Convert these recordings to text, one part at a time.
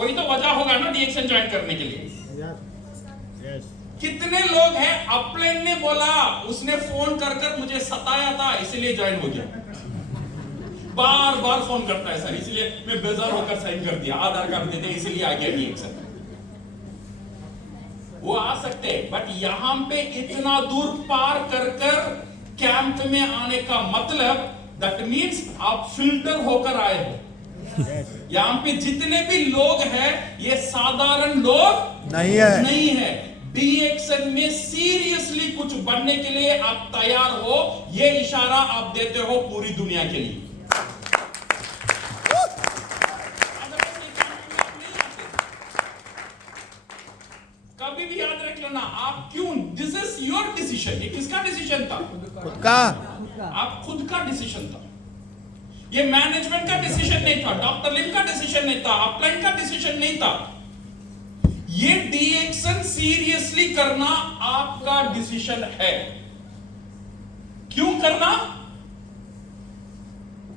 कोई तो वजह होगा ना डीएक्सन ज्वाइन करने के लिए। कितने लोग हैं अपलाइन ने बोला, उसने फोन कर कर मुझे सताया था इसलिए ज्वाइन हो गया, बार बार फोन करता है सर इसलिए मैं बेजार होकर साइन कर दिया, आधार कार्ड देते इसलिए आ गया डीएक्सन। वो आ सकते हैं बट यहां पे इतना दूर पार कर कर कैंप में आने का मतलब दैट मीन्स आप फिल्टर होकर आए हो। यहां पे जितने भी लोग हैं ये साधारण लोग नहीं है। डीएक्सन में सीरियसली कुछ बनने के लिए आप तैयार हो, ये इशारा आप देते हो पूरी दुनिया के लिए। कभी भी याद रख लेना, आप क्यों, दिस इज योर डिसीजन। ये किसका डिसीजन था? खुद का। आप खुद का डिसीजन था, ये मैनेजमेंट का डिसीजन नहीं था, डॉक्टर लिम का डिसीजन नहीं था, अपलाइन का डिसीजन नहीं था। ये डीएक्सन सीरियसली करना आपका डिसीजन है। क्यों करना?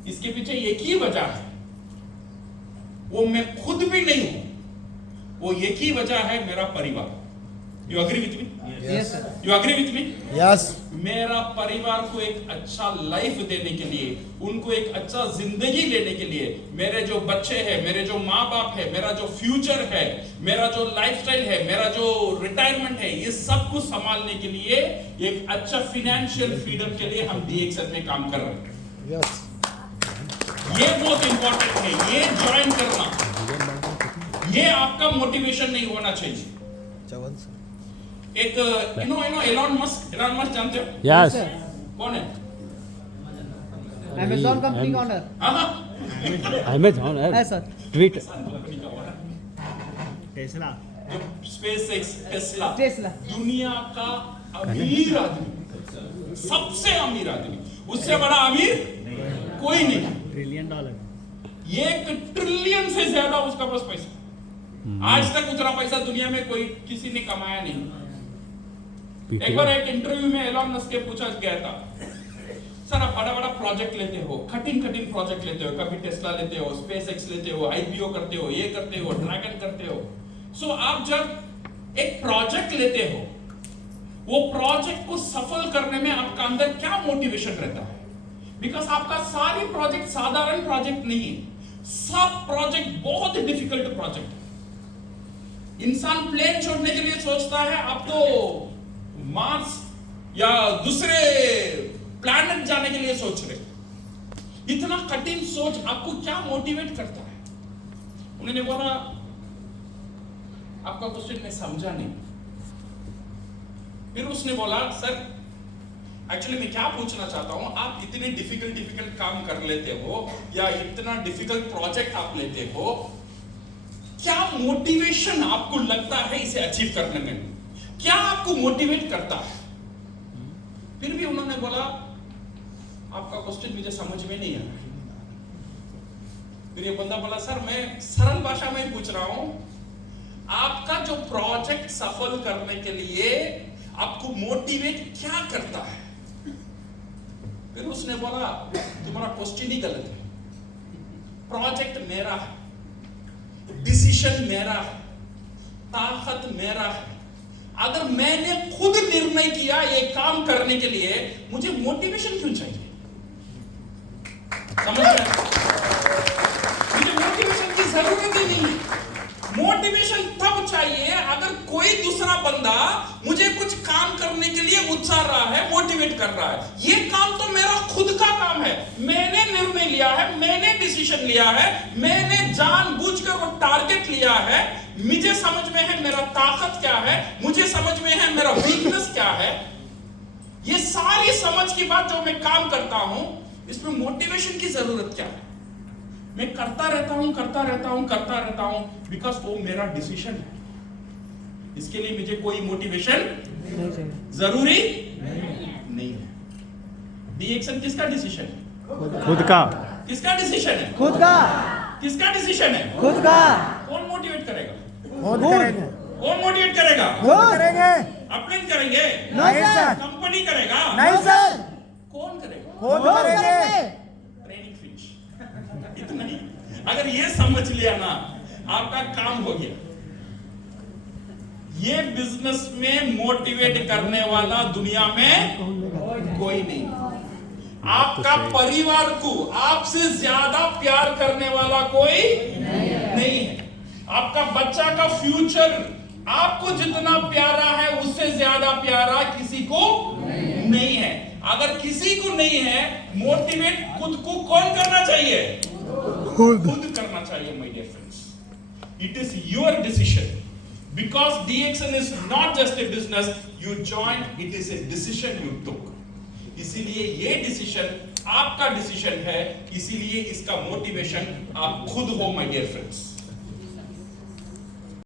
इसके पीछे एक ही वजह है, वो मैं खुद भी नहीं हूं, वो एक ही वजह है, मेरा परिवार। You agree with me? Yes. You agree with me? Yes. मेरा परिवार को एक अच्छा लाइफ देने के लिए, उनको एक अच्छा जिंदगी लेने के लिए, मेरे जो बच्चे हैं, मेरे जो माँ बाप है, मेरा जो फ्यूचर है, मेरा जो लाइफस्टाइल है, मेरा जो रिटायरमेंट है, ये सब कुछ संभालने के लिए, एक अच्छा फाइनेंशियल फ्रीडम के लिए हम डीएक्सन में काम कर रहे हैं। यस। ये बहुत इंपॉर्टेंट है, ये ज्वाइन करना, ये आपका मोटिवेशन नहीं होना चाहिए। एक एलोन मस्क जानते हो? यस। कौन है? अमेज़न कंपनी का ओनर। हाँ अमेज़न है सर। Tweet Tesla. जो स्पेसएक्स, टेस्ला, टेस्ला दुनिया का अमीर आदमी, सबसे अमीर आदमी, उससे बड़ा अमीर कोई नहीं। $1 ट्रिलियन। 1 ट्रिलियन से ज्यादा उसका पास पैसा। आज तक उतना पैसा दुनिया में कोई किसी ने कमाया नहीं। एक बार एक इंटरव्यू में एलोन मस्क के पूछा गया था, सर आप बड़ा बड़ा प्रोजेक्ट लेते हो, कठिन प्रोजेक्ट लेते हो, कभी टेस्ला लेते हो, स्पेसएक्स लेते हो, आईपीओ करते हो, ये करते हो, ड्रैगन करते हो। सो आप जब एक प्रोजेक्ट लेते हो, वो प्रोजेक्ट को सफल करने में आपका अंदर क्या मोटिवेशन रहता है? बिकॉज आपका सारे प्रोजेक्ट साधारण प्रोजेक्ट नहीं है, सब प्रोजेक्ट बहुत डिफिकल्ट प्रोजेक्ट। इंसान प्लेन छोड़ने के लिए सोचता है, आप तो मार्स या दूसरे प्लैनेट जाने के लिए सोच रहे। इतना कठिन सोच आपको क्या मोटिवेट करता है? उन्होंने बोला, आपका क्वेश्चन मैं समझा नहीं। फिर उसने बोला, सर एक्चुअली मैं क्या पूछना चाहता हूं, आप इतने डिफिकल्ट काम कर लेते हो या इतना डिफिकल्ट प्रोजेक्ट आप लेते हो, क्या मोटिवेशन आपको लगता है इसे अचीव करने में? क्या आपको मोटिवेट करता है? फिर भी उन्होंने बोला, आपका क्वेश्चन मुझे समझ में नहीं आया। फिर ये बंदा बोला, सर मैं सरल भाषा में पूछ रहा हूं, आपका जो प्रोजेक्ट सफल करने के लिए आपको मोटिवेट क्या करता है? फिर उसने बोला, तुम्हारा क्वेश्चन ही गलत है। प्रोजेक्ट मेरा है, डिसीजन मेरा है, ताकत मेरा है। अगर मैंने खुद निर्णय किया ये काम करने के लिए, मुझे मोटिवेशन क्यों चाहिए? समझ रहे हैं? मुझे मोटिवेशन की जरूरत ही नहीं है। मोटिवेशन तब चाहिए अगर कोई दूसरा बंदा मुझे कुछ काम करने के लिए उत्साह रहा है, मोटिवेट कर रहा है। ये काम तो मेरा खुद का काम है, मैंने निर्णय लिया है, मैंने डिसीजन लिया है, मैंने जानबूझकर वो टारगेट लिया है। मुझे समझ में है मेरा ताकत क्या है, मुझे समझ में है मेरा वीकनेस क्या है। ये सारी समझ की बात जो मैं काम करता हूं, इसमें मोटिवेशन की जरूरत क्या है? मैं करता रहता हूं बिकॉज वो मेरा डिसीजन है। इसके लिए मुझे कोई मोटिवेशन जरूरी नहीं है। डीएक्सन किसका डिसीजन है? खुद का। किसका डिसीजन है? खुद का। किसका डिसीजन है? खुद का। कौन मोटिवेट करेगा? खुद करेंगे। कौन मोटिवेट करेगा? खुद करेंगे। अपलाइन करेंगे? नहीं सर। कंपनी करेगा? नहीं सर। कौन करेगा? खुद करेंगे। Training finish. इतना ही। अगर ये समझ लिया ना, आपका काम हो गया। ये बिजनेस में मोटिवेट करने वाला दुनिया में कोई नहीं। आपका परिवार को आपसे ज्यादा प्यार करने वाला कोई नहीं है। आपका बच्चा का फ्यूचर आपको जितना प्यारा है उससे ज्यादा प्यारा किसी को नहीं है। अगर किसी को नहीं है, मोटिवेट खुद को कौन करना चाहिए? खुद करना चाहिए my dear friends. It is your decision, because DXN is not just a business you join, it is a decision you took. इसीलिए ये डिसीजन आपका डिसीजन है, इसीलिए इसका मोटिवेशन आप खुद हो माय डियर फ्रेंड्स।